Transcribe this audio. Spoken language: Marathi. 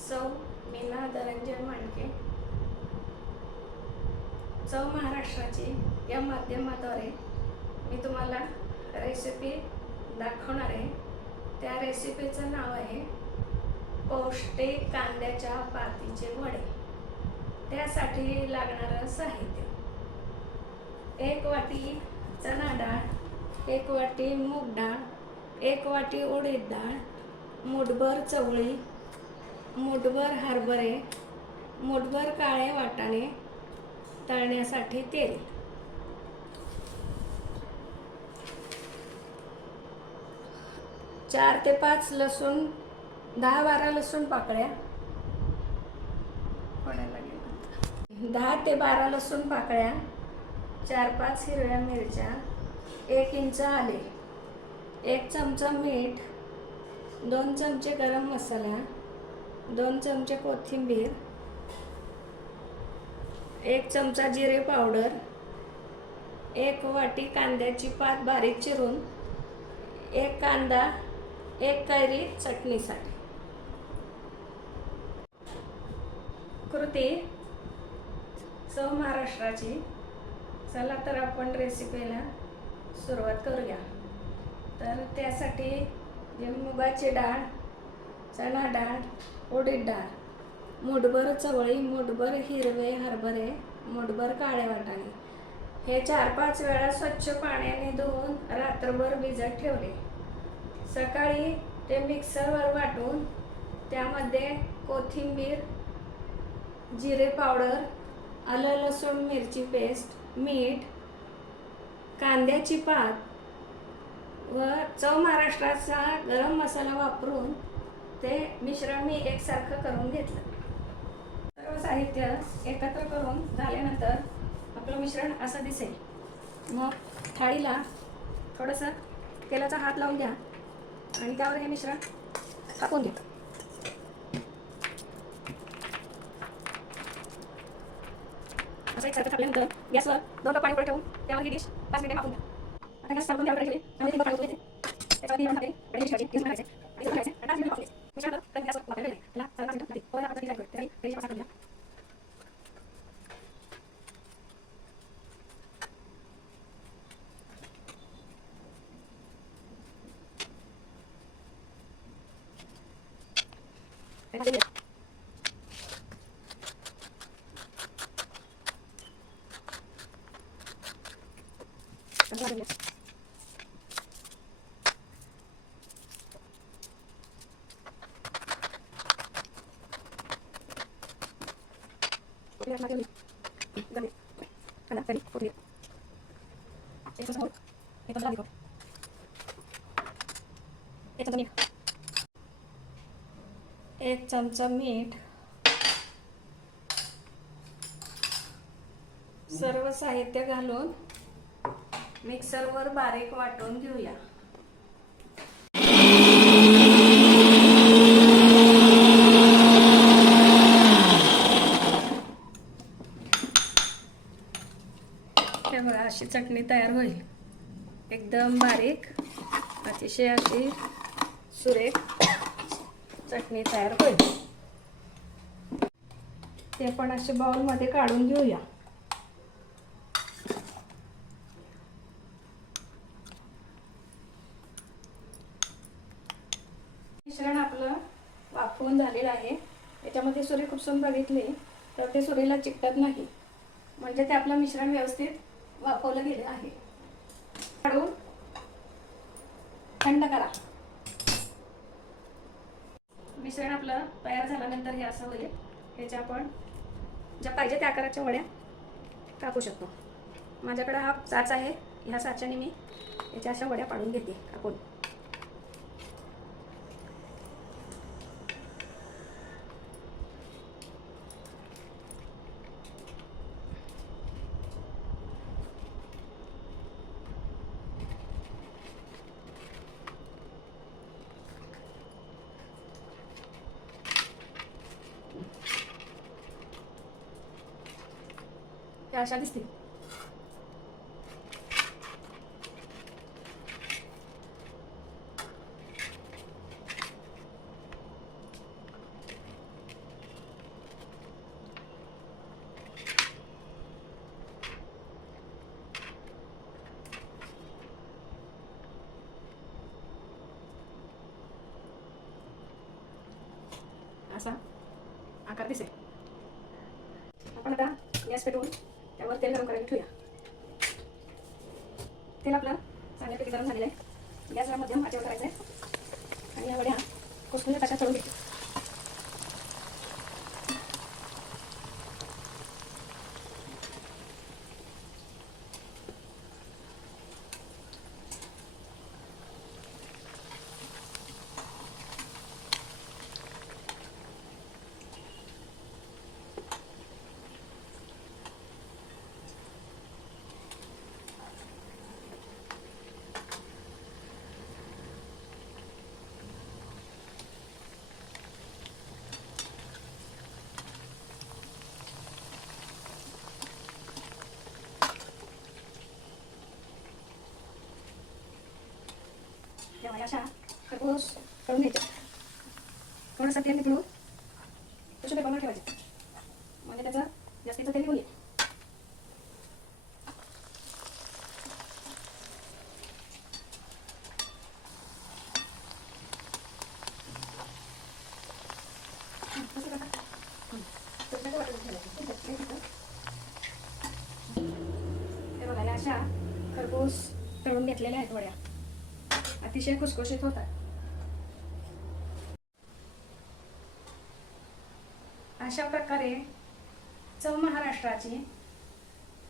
सौ मीना धनंजय मांडके चव महाराष्ट्राची या माध्यमाद्वारे मी तुम्हाला रेसिपी दाखवणार आहे। त्या रेसिपीचं नाव आहे पौष्टिक कांद्याच्या पातीचे वडे। त्यासाठी लागणारं साहित्य: 1 वाटी चणा डाळ, 1 वाटी मूग डाळ, 1 वाटी उडीद डाळ, मूठभर चवळी, मूठभर हरभरे, मूठभर काळे वाटाणे, तळण्यासाठी तेल। चार ते 5 लसूण, 10-12 लसूण पाकळ्या, 10 ते 12 लसूण पाकळ्या, 4-5 हिरव्या मिरच्या, 1 इंच आले, 1 चमचा मीठ, 2 चमचे गरम मसाला, 2 चमचे कोथिंबीर, 1 चमचा जिरे पावडर, 1 वाटी कांद्याची पात बारीक चिरून, 1 कांदा, 1 कैरी चटणीसाठी। कृती: चव महाराष्ट्राची। चला तर आपण रेसिपीला सुरुवात करूया। तर त्यासाठी जे मुगाची डाळ, चणा डाळ, उडीद डाळ, मूठभर चवळी, मूठभर हिरवे हरभरे, मूठभर काळे वाटाणे हे 4-5 वेळा स्वच्छ पाण्याने धुवून रात्रभर भिजत ठेवले। सकाळी ते मिक्सरवर वाटून त्यामध्ये कोथिंबीर, जिरे पावडर, आलं लसूण मिरची पेस्ट, मीठ, कांद्याची पात व चव महाराष्ट्राचा गरम मसाला वापरून ते मिश्रण मी एकसारखं करून घेतलं। सर्व साहित्य एकत्र करून झाल्यानंतर आपलं मिश्रण असं दिसेल। मग थाळीला थोडंसं तेलाचा हात लावून द्या आणि त्यावर हे मिश्रण टाकून घ्या। असं एकसारखं टाकल्यानंतर गॅसवर 2 कप पाणी उकळत ठेवून त्यावर ही डिश 5 मिनिटे वाफवून घ्या। आता गॅस चालू करून त्यावर ठेवली आणि पाणी उकळते त्याच्यावर ही टाकते आणि शिजायची गॅस करायचे आणि ठेवायचे आणि 5 मिनिट वाफवायचे। मिश्रण तर गॅसवर वाफवले नाही त्याला 5 मिनिट लागते। थोडा आपण डिलाइट करते तरी पास करूया। एक चमचा मीठ। सर्व साहित्य घालून मिक्सरवर बारीक वाटून घेऊया। हे बघा अशी चटणी तयार होईल। एकदम बारीक, अतिशय अशी सुरेख चटणी तयार होईल। ते पण असे बाउल मध्ये काढून घेऊया। मिश्रण आपलं वाफवून झालेलं आहे। याच्यामध्ये सुरी खुपसून बघितली तर ते सुरीला चिकटत नाही, म्हणजे ते आपलं मिश्रण व्यवस्थित वाफवलं गेलं आहे। काढून थंड करा। मिश्रण आपलं तयार झाल्यानंतर हे असं होईल। ह्याच्या आपण ज्या पाहिजे त्या आकाराच्या वड्या कापू शकतो। माझ्याकडे हा साचा आहे, ह्या साच्याने मी याच्या अशा वड्या पाडून घेते कापून। त्या अशा दिसतील। असा आकार दिसेल. आपण आता गॅस पेटवून त्यावर तेल गरम करायला ठेवूया. तेल आपलं चांगल्यापैकी गरम झालेलं आहे. गॅसला मध्यम आचेवर करायचं आहे आणि या वड्या कुसकुशीत अशा तळून घ्यायच्या. तेव्हा अशा खरपूस तळून घ्यायच्या. थोडंसं तेल निघून टिश्यू पेपरवर ठेवायचे म्हणजे त्याचं जास्तीचं तेल निघून येईल. ते बघायला अशा खरपूस तळून घेतलेल्या आहेत वड्या. अतिशय खुसखुशीत होतात. अशा प्रकारे चव महाराष्ट्राची